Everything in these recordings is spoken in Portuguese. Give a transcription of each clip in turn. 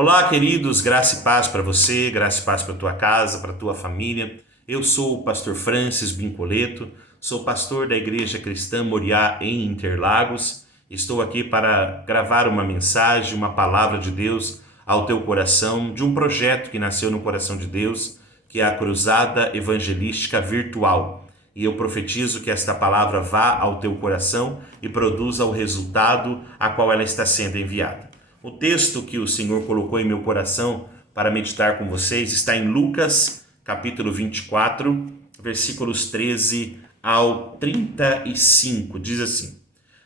Olá, queridos, graça e paz para você, graça e paz para tua casa, para tua família. Eu sou o pastor Francis Bincoleto, sou pastor da Igreja Cristã Moriá em Interlagos. Estou aqui para gravar uma mensagem, uma palavra de Deus ao teu coração, de um projeto que nasceu no coração de Deus, que é a Cruzada Evangelística Virtual. E eu profetizo que esta palavra vá ao teu coração e produza o resultado a qual ela está sendo enviada. O texto que o Senhor colocou em meu coração para meditar com vocês está em Lucas, capítulo 24, versículos 13 ao 35. Diz assim: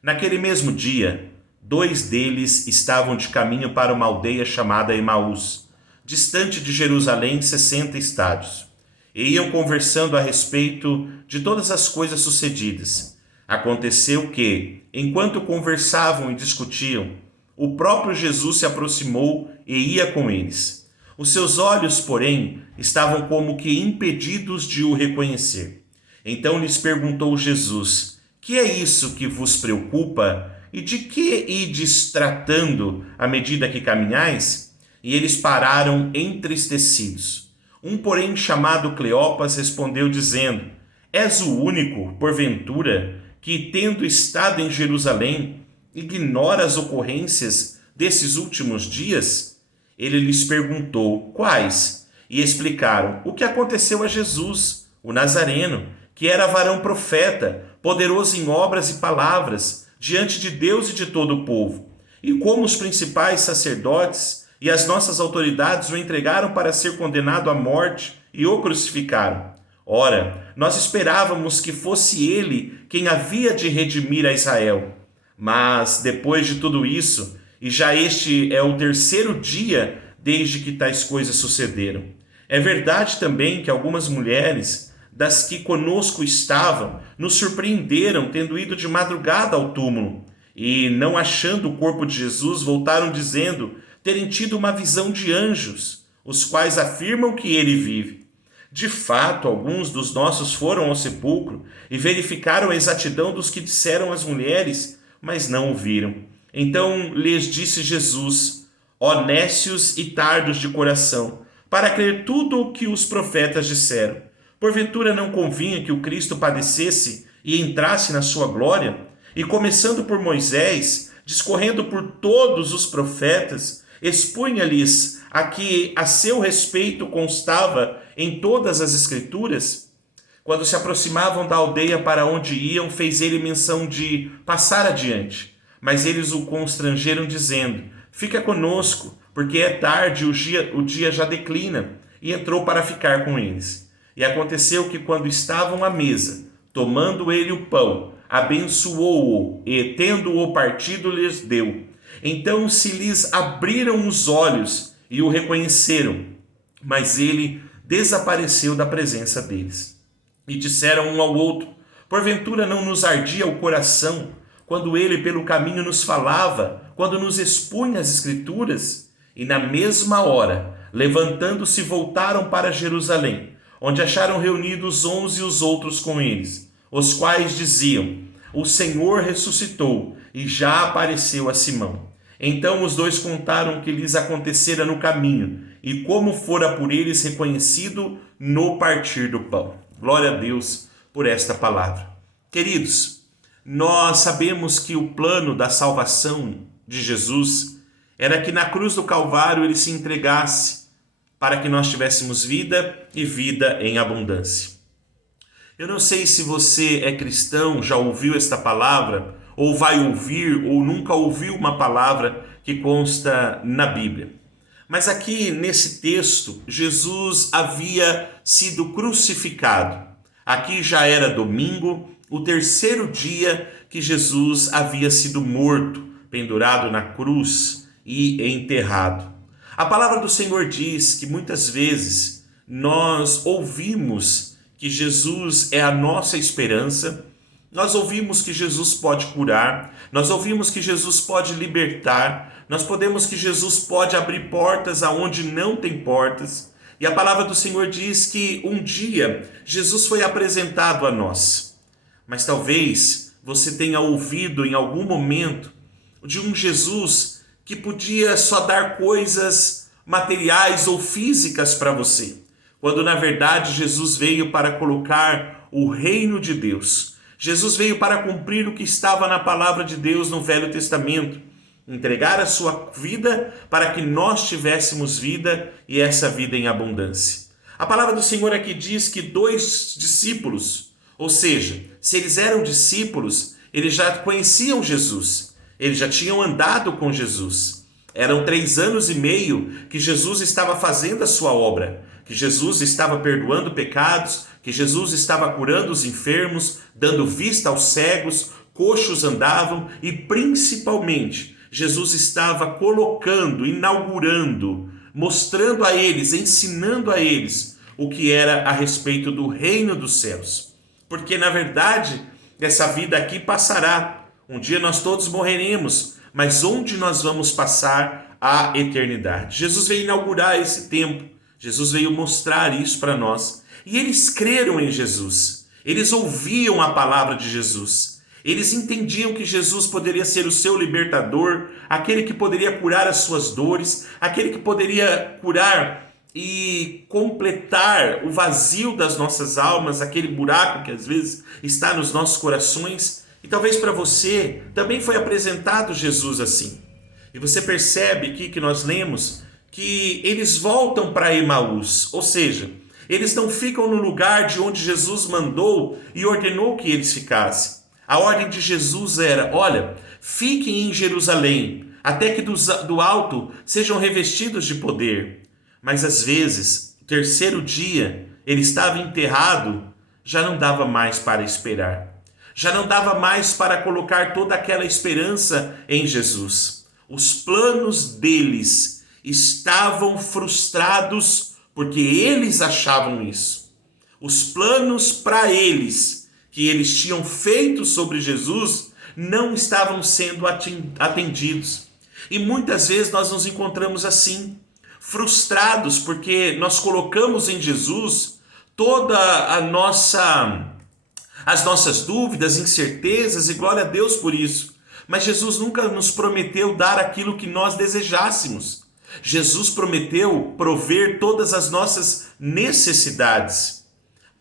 Naquele mesmo dia, 2 deles estavam de caminho para uma aldeia chamada Emaús, distante de Jerusalém 60 estádios, e iam conversando a respeito de todas as coisas sucedidas. Aconteceu que, enquanto conversavam e discutiam, o próprio Jesus se aproximou e ia com eles. Os seus olhos, porém, estavam como que impedidos de o reconhecer. Então lhes perguntou Jesus: Que é isso que vos preocupa? E de que ides tratando à medida que caminhais? E eles pararam entristecidos. Um, porém, chamado Cleopas, respondeu dizendo: És o único, porventura, que, tendo estado em Jerusalém, ignora as ocorrências desses últimos dias? Ele lhes perguntou: Quais? E explicaram o que aconteceu a Jesus, o Nazareno, que era varão profeta, poderoso em obras e palavras, diante de Deus e de todo o povo. E como os principais sacerdotes e as nossas autoridades o entregaram para ser condenado à morte e o crucificaram. Ora, nós esperávamos que fosse ele quem havia de redimir a Israel. Mas depois de tudo isso, e já este é o terceiro dia desde que tais coisas sucederam. É verdade também que algumas mulheres, das que conosco estavam, nos surpreenderam tendo ido de madrugada ao túmulo, e não achando o corpo de Jesus, voltaram dizendo terem tido uma visão de anjos, os quais afirmam que ele vive. De fato, alguns dos nossos foram ao sepulcro e verificaram a exatidão dos que disseram as mulheres, mas não o viram. Então lhes disse Jesus: Ó nécios e tardos de coração, para crer tudo o que os profetas disseram. Porventura não convinha que o Cristo padecesse e entrasse na sua glória? E começando por Moisés, discorrendo por todos os profetas, expunha-lhes a que a seu respeito constava em todas as Escrituras. Quando se aproximavam da aldeia para onde iam, fez ele menção de passar adiante. Mas eles o constrangeram, dizendo: Fica conosco, porque é tarde, o dia já declina. E entrou para ficar com eles. E aconteceu que, quando estavam à mesa, tomando ele o pão, abençoou-o e, tendo-o partido, lhes deu. Então se lhes abriram os olhos e o reconheceram, mas ele desapareceu da presença deles. E disseram um ao outro: Porventura não nos ardia o coração quando ele pelo caminho nos falava, quando nos expunha as Escrituras? E na mesma hora, levantando-se, voltaram para Jerusalém, onde acharam reunidos 11 os outros com eles, os quais diziam: O Senhor ressuscitou e já apareceu a Simão. Então os dois contaram o que lhes acontecera no caminho e como fora por eles reconhecido no partir do pão. Glória a Deus por esta palavra. Queridos, nós sabemos que o plano da salvação de Jesus era que na cruz do Calvário ele se entregasse para que nós tivéssemos vida e vida em abundância. Eu não sei se você é cristão, já ouviu esta palavra, ou vai ouvir, ou nunca ouviu uma palavra que consta na Bíblia. Mas aqui nesse texto, Jesus havia sido crucificado. Aqui já era domingo, o terceiro dia que Jesus havia sido morto, pendurado na cruz e enterrado. A palavra do Senhor diz que muitas vezes nós ouvimos que Jesus é a nossa esperança, nós ouvimos que Jesus pode curar, nós ouvimos que Jesus pode libertar, nós podemos que Jesus pode abrir portas aonde não tem portas. E a palavra do Senhor diz que um dia Jesus foi apresentado a nós. Mas talvez você tenha ouvido em algum momento de um Jesus que podia só dar coisas materiais ou físicas para você, quando na verdade Jesus veio para colocar o reino de Deus. Jesus veio para cumprir o que estava na palavra de Deus no Velho Testamento, entregar a sua vida para que nós tivéssemos vida e essa vida em abundância. A palavra do Senhor aqui diz que 2 discípulos, ou seja, se eles eram discípulos, eles já conheciam Jesus, eles já tinham andado com Jesus. Eram 3 anos e meio que Jesus estava fazendo a sua obra, que Jesus estava perdoando pecados, que Jesus estava curando os enfermos, dando vista aos cegos, coxos andavam e principalmente Jesus estava colocando, inaugurando, mostrando a eles, ensinando a eles o que era a respeito do reino dos céus. Porque na verdade essa vida aqui passará, um dia nós todos morreremos, mas onde nós vamos passar a eternidade? Jesus veio inaugurar esse tempo, Jesus veio mostrar isso para nós. E eles creram em Jesus, eles ouviam a palavra de Jesus, eles entendiam que Jesus poderia ser o seu libertador, aquele que poderia curar as suas dores, aquele que poderia curar e completar o vazio das nossas almas, aquele buraco que às vezes está nos nossos corações. E talvez para você também foi apresentado Jesus assim. E você percebe aqui que nós lemos que eles voltam para Emaús, ou seja, eles não ficam no lugar de onde Jesus mandou e ordenou que eles ficassem. A ordem de Jesus era: olha, fiquem em Jerusalém, até que do alto sejam revestidos de poder. Mas às vezes, o 3º dia, ele estava enterrado, já não dava mais para esperar. Já não dava mais para colocar toda aquela esperança em Jesus. Os planos deles estavam frustrados porque eles achavam isso. Os planos para eles, que eles tinham feito sobre Jesus, não estavam sendo atendidos. E muitas vezes nós nos encontramos assim, frustrados, porque nós colocamos em Jesus toda as nossas dúvidas, incertezas, e glória a Deus por isso. Mas Jesus nunca nos prometeu dar aquilo que nós desejássemos. Jesus prometeu prover todas as nossas necessidades.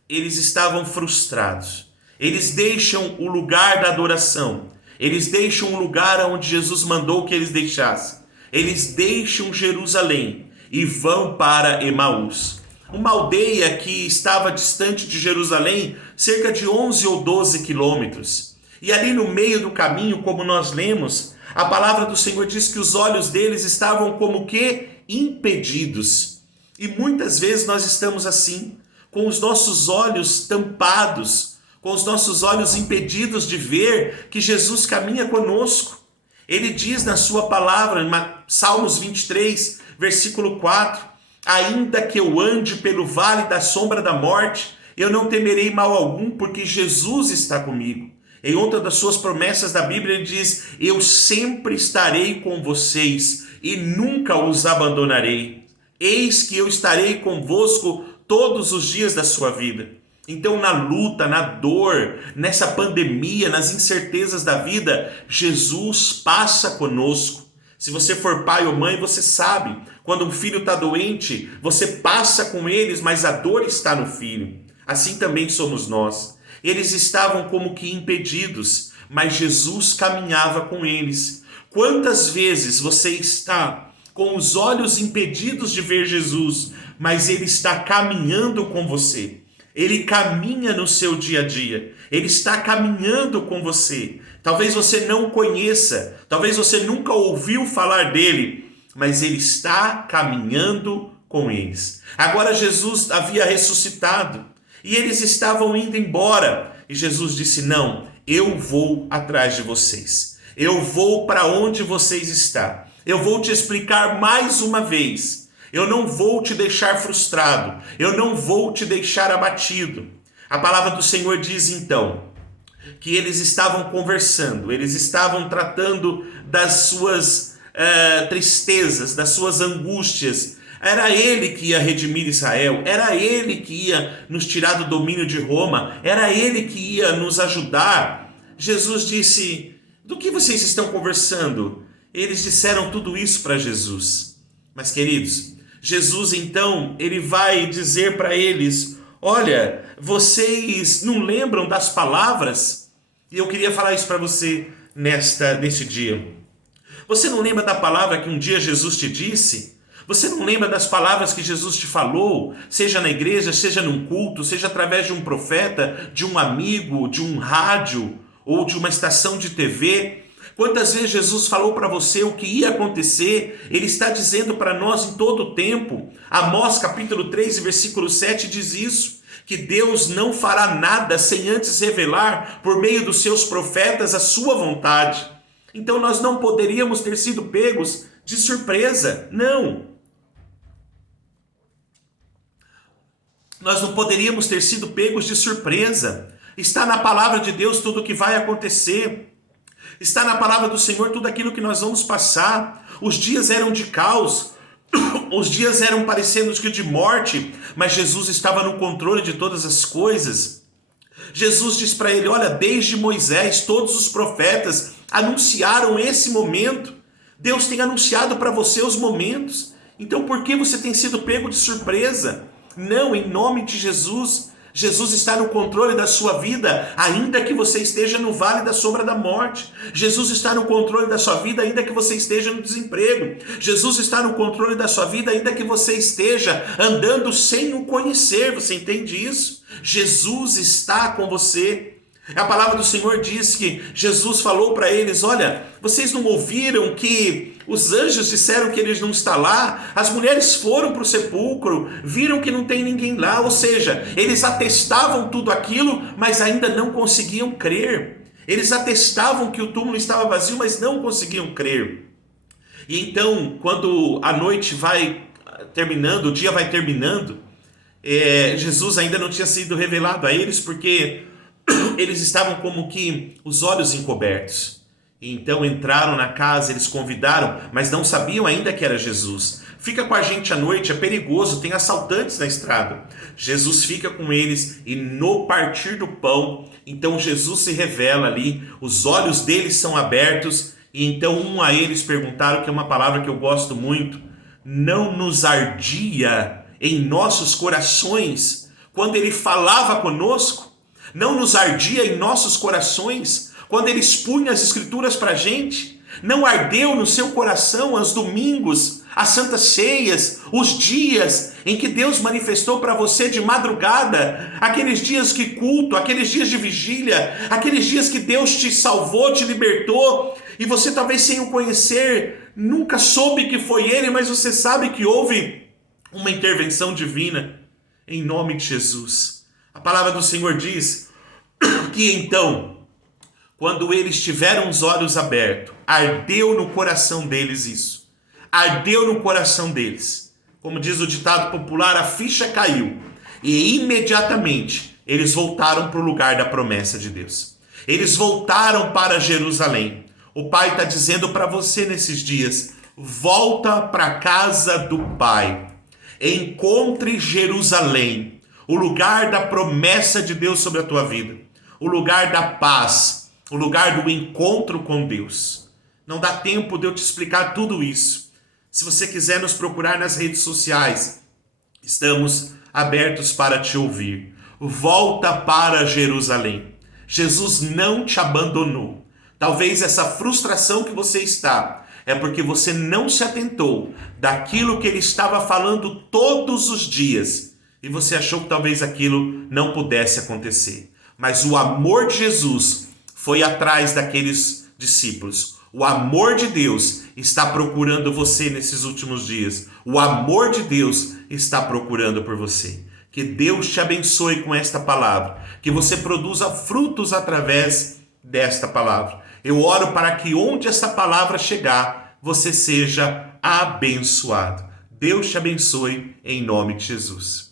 Eles estavam frustrados. Eles deixam o lugar da adoração. Eles deixam o lugar onde Jesus mandou que eles deixassem. Eles deixam Jerusalém e vão para Emaús, uma aldeia que estava distante de Jerusalém cerca de 11 ou 12 quilômetros. E ali no meio do caminho, como nós lemos, a palavra do Senhor diz que os olhos deles estavam como que impedidos. E muitas vezes nós estamos assim, com os nossos olhos tampados, com os nossos olhos impedidos de ver que Jesus caminha conosco. Ele diz na sua palavra, em Salmos 23, versículo 4, ainda que eu ande pelo vale da sombra da morte, eu não temerei mal algum, porque Jesus está comigo. Em outra das suas promessas da Bíblia, ele diz: eu sempre estarei com vocês e nunca os abandonarei. Eis que eu estarei convosco todos os dias da sua vida. Então, na luta, na dor, nessa pandemia, nas incertezas da vida, Jesus passa conosco. Se você for pai ou mãe, você sabe, quando um filho está doente, você passa com eles, mas a dor está no filho. Assim também somos nós. Eles estavam como que impedidos, mas Jesus caminhava com eles. Quantas vezes você está com os olhos impedidos de ver Jesus, mas Ele está caminhando com você? Ele caminha no seu dia a dia. Ele está caminhando com você. Talvez você não o conheça, talvez você nunca ouviu falar dele, mas Ele está caminhando com eles. Agora Jesus havia ressuscitado e eles estavam indo embora. E Jesus disse: não, eu vou atrás de vocês. Eu vou para onde vocês estão. Eu vou te explicar mais uma vez. Eu não vou te deixar frustrado. Eu não vou te deixar abatido. A palavra do Senhor diz então que eles estavam conversando, eles estavam tratando das suas tristezas, das suas angústias. Era Ele que ia redimir Israel, era Ele que ia nos tirar do domínio de Roma, era Ele que ia nos ajudar. Jesus disse: do que vocês estão conversando? Eles disseram tudo isso para Jesus. Mas, queridos, Jesus então, ele vai dizer para eles: olha, vocês não lembram das palavras? E eu queria falar isso para você neste dia. Você não lembra da palavra que um dia Jesus te disse? Você não lembra das palavras que Jesus te falou, seja na igreja, seja num culto, seja através de um profeta, de um amigo, de um rádio ou de uma estação de TV? Quantas vezes Jesus falou para você o que ia acontecer? Ele está dizendo para nós em todo o tempo. Amós capítulo 3, versículo 7 diz isso, que Deus não fará nada sem antes revelar por meio dos seus profetas a sua vontade. Então nós não poderíamos ter sido pegos de surpresa, não. Nós não poderíamos ter sido pegos de surpresa. Está na palavra de Deus tudo o que vai acontecer. Está na palavra do Senhor tudo aquilo que nós vamos passar. Os dias eram de caos, os dias eram parecendo que de morte, mas Jesus estava no controle de todas as coisas. Jesus diz para ele: olha, desde Moisés, todos os profetas anunciaram esse momento. Deus tem anunciado para você os momentos. Então por que você tem sido pego de surpresa? Não, em nome de Jesus. Jesus está no controle da sua vida, ainda que você esteja no vale da sombra da morte. Jesus está no controle da sua vida, ainda que você esteja no desemprego. Jesus está no controle da sua vida, ainda que você esteja andando sem o conhecer. Você entende isso? Jesus está com você. A palavra do Senhor diz que Jesus falou para eles: olha, vocês não ouviram que os anjos disseram que ele não está lá? As mulheres foram para o sepulcro, viram que não tem ninguém lá. Ou seja, eles atestavam tudo aquilo, mas ainda não conseguiam crer. Eles atestavam que o túmulo estava vazio, mas não conseguiam crer. E então, quando a noite vai terminando, o dia vai terminando, Jesus ainda não tinha sido revelado a eles, porque eles estavam como que os olhos encobertos. E então entraram na casa, eles convidaram, mas não sabiam ainda que era Jesus. Fica com a gente à noite, é perigoso, tem assaltantes na estrada. Jesus fica com eles e no partir do pão, então Jesus se revela ali, os olhos deles são abertos e então um a eles perguntaram, que é uma palavra que eu gosto muito: não nos ardia em nossos corações quando ele falava conosco? Não nos ardia em nossos corações quando ele expunha as escrituras para a gente? Não ardeu no seu coração os domingos, as santas ceias, os dias em que Deus manifestou para você de madrugada, aqueles dias que culto, aqueles dias de vigília, aqueles dias que Deus te salvou, te libertou, e você talvez sem o conhecer, nunca soube que foi Ele, mas você sabe que houve uma intervenção divina, em nome de Jesus. A palavra do Senhor diz que então, quando eles tiveram os olhos abertos, ardeu no coração deles isso. Ardeu no coração deles. Como diz o ditado popular, a ficha caiu. E imediatamente eles voltaram para o lugar da promessa de Deus. Eles voltaram para Jerusalém. O Pai está dizendo para você nesses dias: volta para a casa do Pai. Encontre Jerusalém, o lugar da promessa de Deus sobre a tua vida, o lugar da paz, o lugar do encontro com Deus. Não dá tempo de eu te explicar tudo isso. Se você quiser nos procurar nas redes sociais, estamos abertos para te ouvir. Volta para Jerusalém. Jesus não te abandonou. Talvez essa frustração que você está é porque você não se atentou daquilo que ele estava falando todos os dias e você achou que talvez aquilo não pudesse acontecer. Mas o amor de Jesus foi atrás daqueles discípulos. O amor de Deus está procurando você nesses últimos dias. O amor de Deus está procurando por você. Que Deus te abençoe com esta palavra. Que você produza frutos através desta palavra. Eu oro para que onde esta palavra chegar, você seja abençoado. Deus te abençoe em nome de Jesus.